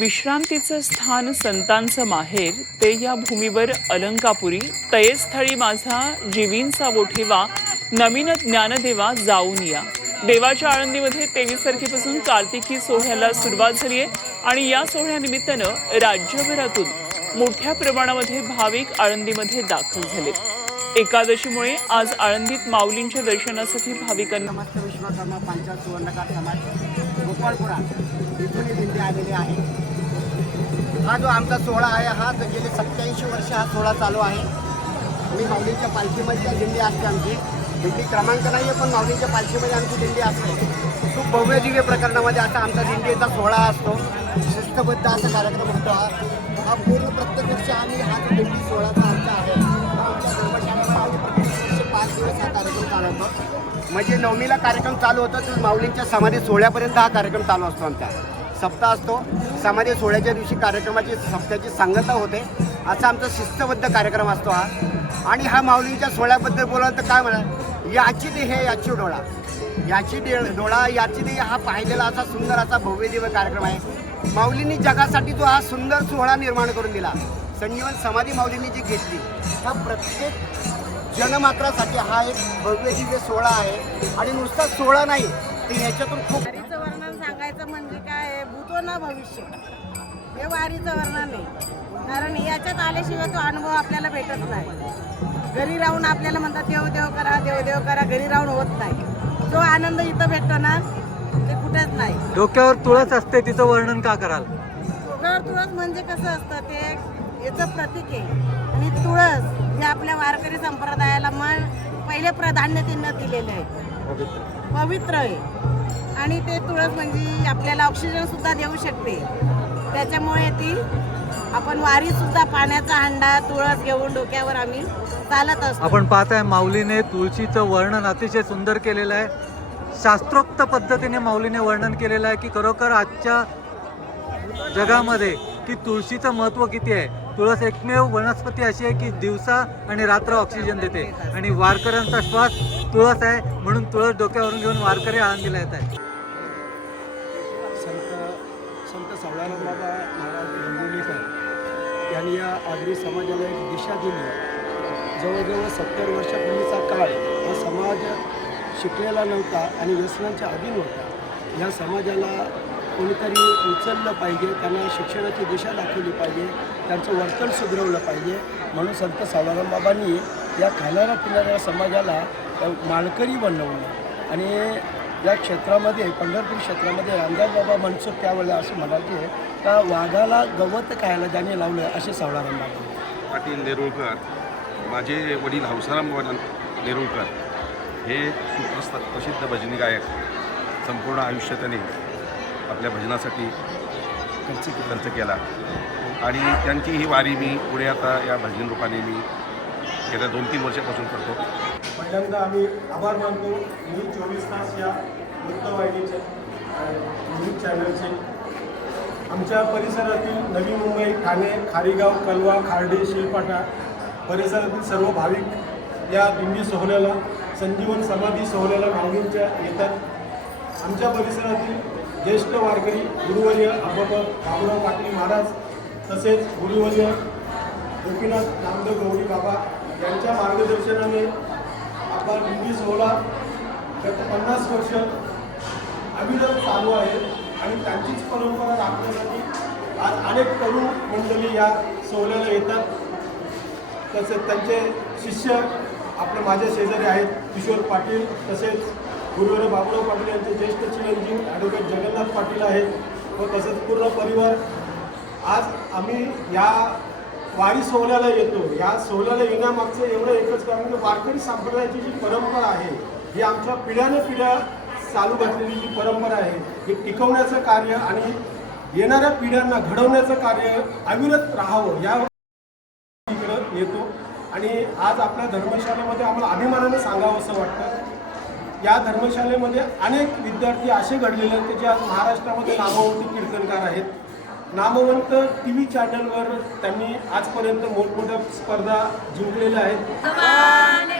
विश्रांतीचं स्थान संतांचं माहेर ते या भूमीवर अलंकापुरी तयस्थळी माझा जीवींचा वोठेवा नवीन ज्ञानदेवा जाऊन या. देवाच्या आळंदीमध्ये तेवीस तारखेपासून कार्तिकी सोहळ्याला सुरुवात झाली आहे आणि या सोहळ्यानिमित्तानं राज्यभरातून मोठ्या प्रमाणामध्ये भाविक आळंदीमध्ये दाखल झालेत. एकादशीमुळे आज आळंदीत माऊलींच्या दर्शनासाठी भाविकांना विश्वकर्मा पंचायत सुवर्णकार समाज गोपाळपुरा इथून दिंडी आलेली आहे. हा जो आमचा सोहळा आहे हा जो गेले सत्याऐंशी वर्ष हा सोहळा चालू आहे. मी माऊलींच्या पालखीमध्ये दिंडी असते आमची. दिंडी क्रमांक नाही आहे पण माऊलींच्या पालखीमध्ये आमची दिंडी असते. खूप भव्य दिव्य प्रकरणामध्ये असा आमचा दिंडीचा सोहळा असतो. शिस्तबद्ध असा कार्यक्रम होतो हा. हा पूर्ण प्रत्येक वर्षी आम्ही हा जो दिंडी सोहळाचा आमचा आहे. आमच्या धर्मशाळेमध्ये आम्ही प्रत्येक वर्षी पाच दिवस हा कार्यक्रम चालवतो. म्हणजे नवमीला कार्यक्रम चालू होतो तर माऊलींच्या समाधी सोहळ्यापर्यंत हा कार्यक्रम चालू असतो आमचा. सप्ताह असतो. समाधी सोहळ्याच्या दिवशी कार्यक्रमाची सप्त्याची सांगता होते. असा आमचा शिस्तबद्ध कार्यक्रम असतो हा. आणि हा माऊलींच्या सोहळ्याबद्दल बोलाल तर काय म्हणाल? याची दे हे याची डोळा. याची डे डोळा याची दे हा पाहिलेला असा सुंदर असा भव्य दिव्य कार्यक्रम आहे. माऊलींनी जगासाठी तो हा सुंदर सोहळा निर्माण करून दिला. संजीवन समाधी माऊलींनी जी घेतली हा प्रत्येक जनमात्रासाठी हा एक भव्य दिव्य सोहळा आहे. आणि नुसता सोहळा नाही तर ह्याच्यातून खूप ना भविष्य. हे वारीचं वर्णन आहे. कारण याच्यात आल्याशिवाय तो अनुभव आपल्याला भेटत नाही. घरी राहून आपल्याला म्हणतात देव देव करा देव देव करा. घरी राहून होत नाही. जो आनंद इथं भेटतो ना ते कुठेच नाही. डोक्यावर तुळस असते तिचं वर्णन का कराल? घर तुळस म्हणजे कसं असतं ते याचं प्रतीक आहे. आणि तुळस हे आपल्या वारकरी संप्रदायाला मन पहिले प्राधान्य त्यांना दिलेलं आहे. पवित्र. आहे. आणि ते तुळस म्हणजे आपल्याला ऑक्सिजन सुद्धा देऊ शकते. त्याच्यामुळे ती आपण वारी सुद्धा पाण्याचा हंडा तुळस घेऊन डोक्यावर आम्ही चालत असतो. आपण पाहताय माऊलीने तुळशीचं वर्णन अतिशय सुंदर केलेलं आहे. शास्त्रोक्त पद्धतीने माऊलीने वर्णन केलेलं आहे की खरोखर आजच्या जगामध्ये की तुळशीचं महत्त्व किती आहे? तुळस एकमेव वनस्पती अशी आहे की दिवसा आणि रात्र ऑक्सिजन देते. आणि वारकऱ्यांचा श्वास तुळस आहे म्हणून तुळस डोक्यावरून घेऊन वारकरी आळंदीला येत आहेत. संत संत सवळानंद बाबा महाराज हिंगोलीकर यांनी या आगरी समाजाला एक दिशा दिली. जवळजवळ सत्तर वर्षापूर्वीचा काळ हा समाज शिकलेला नव्हता आणि व्यसनांच्या अधीन होता. या समाजाला कोणीतरी उचललं पाहिजे त्यांना शिक्षणाची दिशा दाखवली पाहिजे त्यांचं वर्तन सुधरवलं पाहिजे. म्हणून संत सावळाराम बाबांनी या खाणाऱ्या पिणाऱ्या समाजाला माळकरी बनवलं आणि या क्षेत्रामध्ये पंढरपूर क्षेत्रामध्ये रामदास बाबा मनसुख त्यावेळेला असं म्हणायचे का वाघाला गवत खायला ज्याने लावलं असे सावळाराम बाबा. पाटील नेरुळकर माझे वडील हंसाराम नेरुळकर हे सुप्रसिद्ध प्रसिद्ध भजनी गायक संपूर्ण आयुष्य त्यांनी आपल्या भजनासाठी खर्च खर्च केला. आणि त्यांची ही वारी मी पुढे आता या भजन रूपाने मी गेल्या दोन तीन वर्षापासून करतो. पहिल्यांदा आम्ही आभार मानतो न्यूज चोवीस तास या वृत्तवाहिनीचे न्यूज चॅनलचे. आमच्या परिसरातील नवी मुंबई ठाणे खारीगाव कलवा खार्डे शिलपाटा परिसरातील सर्व भाविक या दिंडी सोहळ्याला संजीवन समाधी सोहळ्याला माऊलींच्या येतात. आमच्या परिसरातील ज्येष्ठ वारकरी गुरुवर्य अबाबत बाबुराव पाटील महाराज तसेच गुरुवर्य गोपीनाथ नामदेव गौरी बाबा यांच्या मार्गदर्शनाने आपला दिंडी सोहळा गत पन्नास वर्ष अविरत चालू आहे आणि त्यांचीच परंपरा राखण्यासाठी आज अनेक तरुण मंडळी या सोहळ्याला येतात. तसेच त्यांचे शिष्य आपले माझे शेजारी आहेत किशोर पाटील तसेच गुरुवर बाबुराव पाटील यांचे ज्येष्ठ चिरंजीव ॲडव्होकेट जगन्नाथ पाटील आहेत व तसेच पूर्ण परिवार. आज आम्ही या वारी सोहळ्याला येतो. या सोहळ्याला येण्यामागचं एवढं एकच कारण की वारकरी संप्रदायाची जी परंपरा आहे ही आमच्या पिढ्याने पिढ्या चालू घातलेली जी परंपरा आहे ही टिकवण्याचं कार्य आणि येणाऱ्या पिढ्यांना घडवण्याचं कार्य अविरत राहावं या इकडं येतो. आणि आज आपल्या धर्मशाळेमध्ये आम्हाला अभिमानाने सांगावं असं वाटतं. या धर्मशाळेमध्ये अनेक विद्यार्थी असे घडलेले आहेत की जे आज महाराष्ट्रामध्ये नामवंती कीर्तनकार आहेत. नामवंत टी व्ही चॅनलवर त्यांनी आजपर्यंत मोठमोठ्या स्पर्धा जिंकलेल्या आहेत.